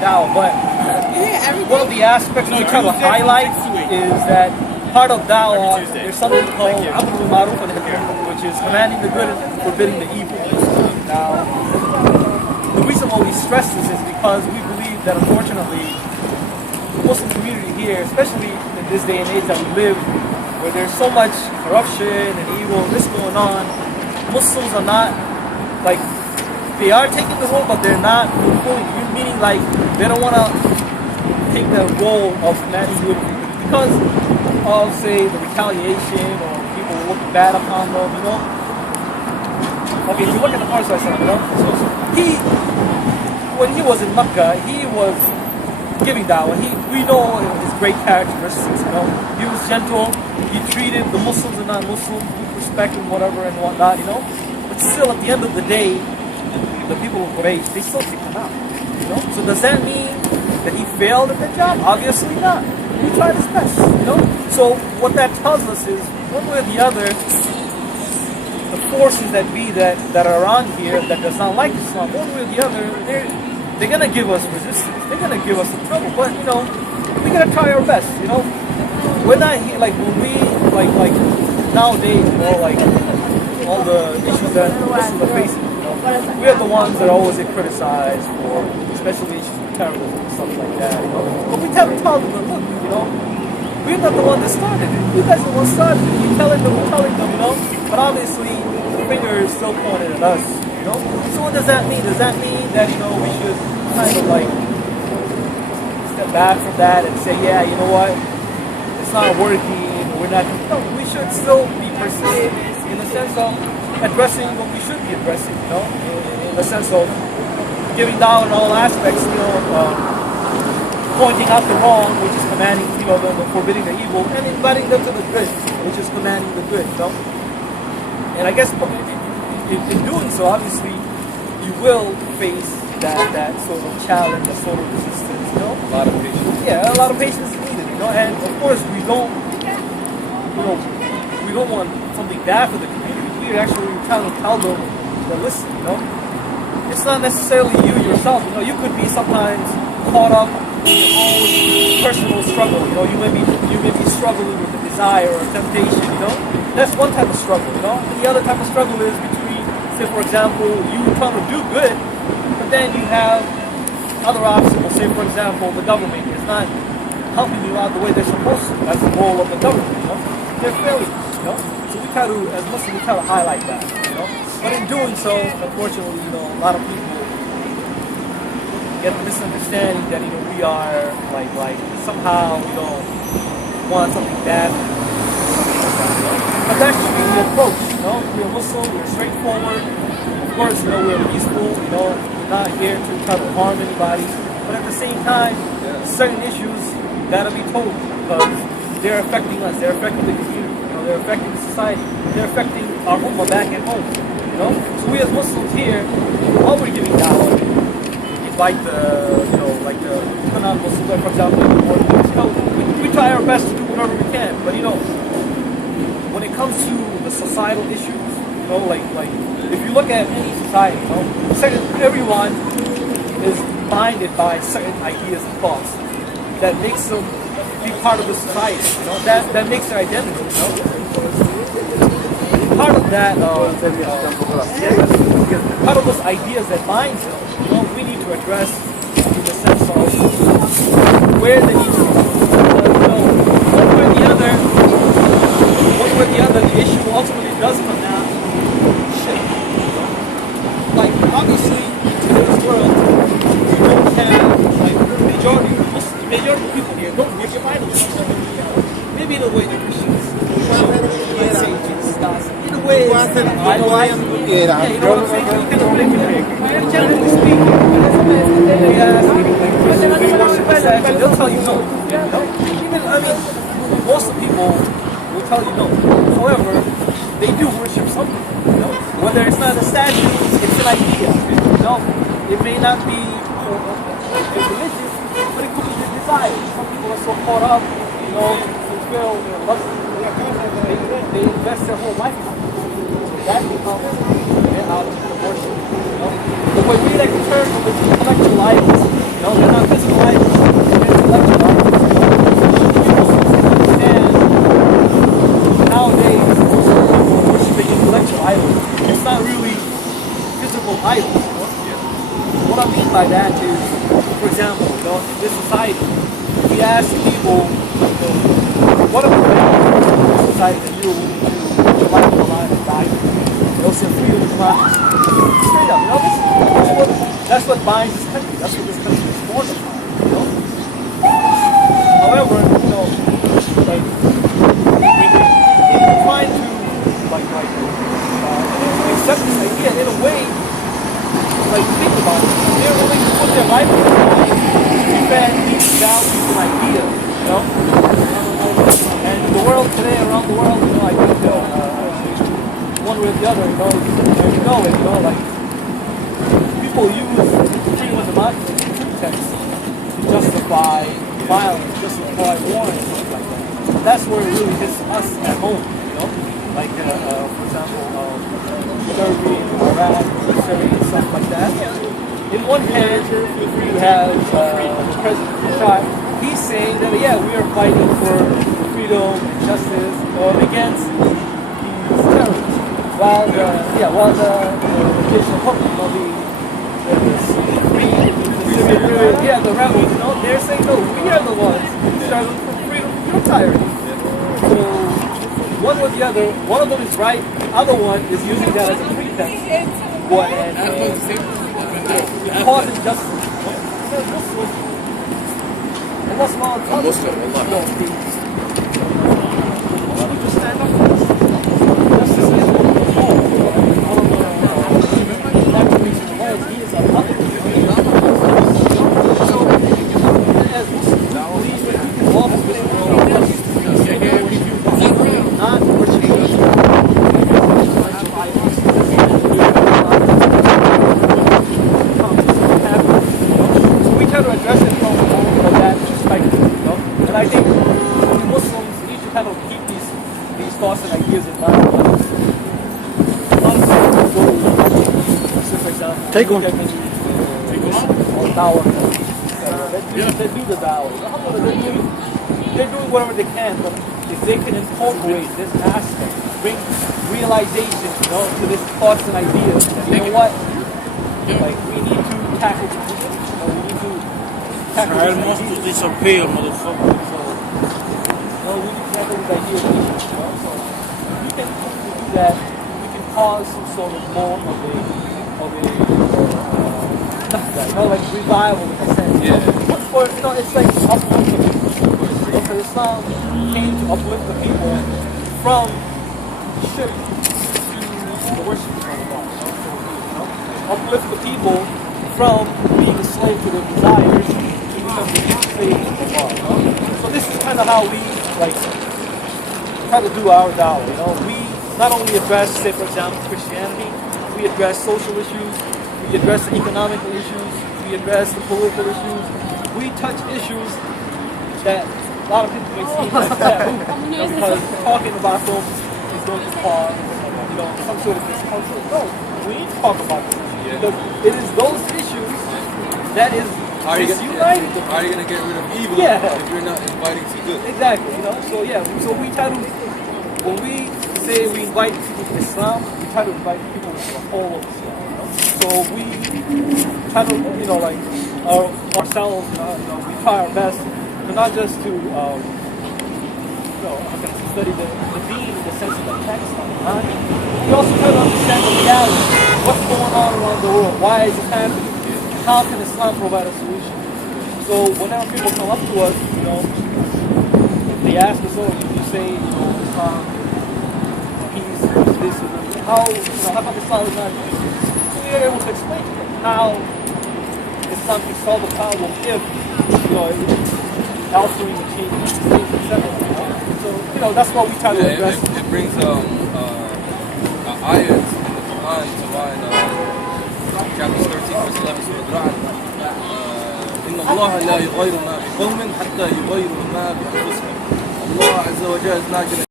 Dawah, but one of the aspects we try to highlight is that part of Dawah, there's something called Amr bil Ma'ruf and Nahy, which is commanding the good and forbidding the evil. Now, the reason why we stress this is because we believe that unfortunately, the Muslim community here, especially in this day and age that we live, where there's so much corruption and evil, this going on, Muslims are not, like, they are taking the role, but they're not fully, meaning like, they don't want to take the role of commanding good because of, say, the retaliation or people looking bad upon them, you know? Okay, if you look at the Prophet, you know, when he was in Mecca, he was giving dawah. We know his great characteristics, you know. He was gentle, he treated the Muslims and non-Muslims with respect and whatever and whatnot, you know. But still, at the end of the day, the people of Quraysh, they still kicked him out, you know. So does that mean that he failed at that job? Obviously not. He tried his best, you know. So what that tells us is, one way or the other, the forces that be that are around here that does not like Islam, one way or the other, they're gonna give us resistance. They're gonna give us some trouble. But you know, we gotta try our best. You know, we're not here like when we like nowadays. You know, like all the issues that Muslims are facing. You know, we are the ones that always get criticized for, especially issues of terrorism and stuff like that. You know, but we tell them, look, you know, we're not the one that started it. You guys are the ones started it. We're telling them, you know. But obviously, the finger is still pointed at us, you know? So what does that mean? Does that mean that, you know, we should kind of like step back from that and say, yeah, you know what? It's not working, we're not... No, we should still be persistent in the sense of addressing what we should be addressing, you know? In the sense of giving dawah in all aspects, you know, pointing out the wrong, which is commanding, you know, the forbidding the evil, and inviting them to the good, which is commanding the good, you know? And I guess in doing so, obviously, you will face that sort of challenge, that sort of resistance, you know? A lot of patience. Yeah, a lot of patience is needed, you know? And of course, we don't want something bad for the community. We actually trying to tell them that, listen, you know? It's not necessarily you yourself, you know? You could be sometimes caught up in your own personal struggle, you know? You may be struggling with the desire or temptation, you know? That's one type of struggle, you know? And the other type of struggle is between, say, for example, you trying to do good, but then you have other obstacles. Say, for example, the government is not helping you out the way they're supposed to. That's the role of the government, you know? They're failures, you know? So we try to, as Muslims, we try to highlight that, you know? But in doing so, unfortunately, you know, a lot of people get the misunderstanding that, you know, we are, like somehow, you know, want something bad. But that should be the approach, you know? We're Muslim, we're straightforward. Of course, you know, we're peaceful, you know, we're not here to try to harm anybody. But at the same time, certain issues gotta be told because they're affecting us, they're affecting the community, you know, they're affecting the society, they're affecting our ummah back at home, you know? So we as Muslims here, while we're giving dawah, invite the, you know, like the non-Muslims, like for example, you know, we try our best to do whatever we can, but you know, when it comes to the societal issues, you know, like if you look at any society, you know, everyone is blinded by certain ideas and thoughts that makes them be part of the society, you know, that makes their identity, you know. Part of that, part of those ideas that binds them, you know, we need to address in the sense of where they need to come. You know, one way or the other, the issue ultimately does come down to shit. Like, obviously, in today's world, you don't have, like, the majority of people here don't read your Bible. Maybe in a way they're Christians. Let's say Jesus does. In a way, I like, yeah, you know what I'm saying? You kind of manipulate. Generally speaking, they ask, like, we worship the sex, and they'll tell you no. You know? Even, I mean, most of the people will tell you no. However, they do worship something, you know? Whether it's not a statue, it's an idea. You know? It may not be religious, but it could be the desire. Some people are so caught up, you know, fulfill their lust. They invest their whole life in it. So that becomes their out of worship. You know? The way we like to turn from the intellectual items, you know, they're not that is, for example, in this society, if we ask people, what are the values in this society that you like to align and die with? They'll say freedom and democracy. Straight up, that's what binds this country. That's what this country is born upon. However, like in trying to accept this idea in a way, like think about it, they're willing to put their life on the line to defend these values and ideas, And the world today, around the world, I think one way or the other, like people use freedom of democracy as a pretext to justify violence, justify war and stuff like that. That's where it really hits us at home, Like, for example, Turkey, Iraq, Syria, and stuff like that. In one hand, you have the President Bashar. He's saying that, we are fighting for freedom and justice against these terrorists. While the the rebels, they're saying, no, we are the ones struggling for freedom from your tyranny. So, one or the other, one of them is right, the other one is using that as a pretext. And cause injustice. And that's why I'm Muslim, just stand up for this. Justice is one of the laws. He is a mother. So, as Muslims, believe that we can love this world, not worship So we try to address it from that perspective, And I think Muslims need to kind of keep these thoughts and ideas in mind. For example, take one. Or Dawah that do the Dawah. They're doing whatever they can, but if they can incorporate this aspect, bring realization, to this thoughts and ideas, you know what? Like we need to tackle this. We need to tackle this. Disappear, motherfucker. So, we need to tackle these ideas. So we can do that. We can cause some sort of more of a like revival in a sense. Yeah. Or it's like uplift the people. Because Islam came to uplift the people from shirk to the worship of Allah. Uplift the people from being a slave to their desires to become the faith of Allah. So this is kind of how we try to do our dawah. We not only address, say for example, Christianity, we address social issues, we address the economical issues, we address the political issues. We touch issues that a lot of people may see as taboo, because talking about them is going to cause, some sort of discomfort. No, we need to talk about them because it is those issues that is disuniting. How are you going to get rid of evil if you're not inviting to good? Exactly. So we try to, when we say we invite people to Islam, we try to invite people to the whole of Islam. So we try to, ourselves, we try our best to not just to, study the deen in the sense of the text. We also try to understand the reality, what's going on around the world, why is it happening, how can Islam provide a solution. So whenever people come up to us, if they ask us, you say, Islam, peace, this, how come Islam is not good? So we are able to explain to them how Islam can solve the problem if, altering the change, etc. So, that's what we try to address. It brings ayat in the Quran to mind, chapter 13, verse 11, Surah Al-Ra'd. إن الله لا يغير ما بقوم حتى يغيروا ما بأنفسهم. Allah Azza wa Jalla is not going to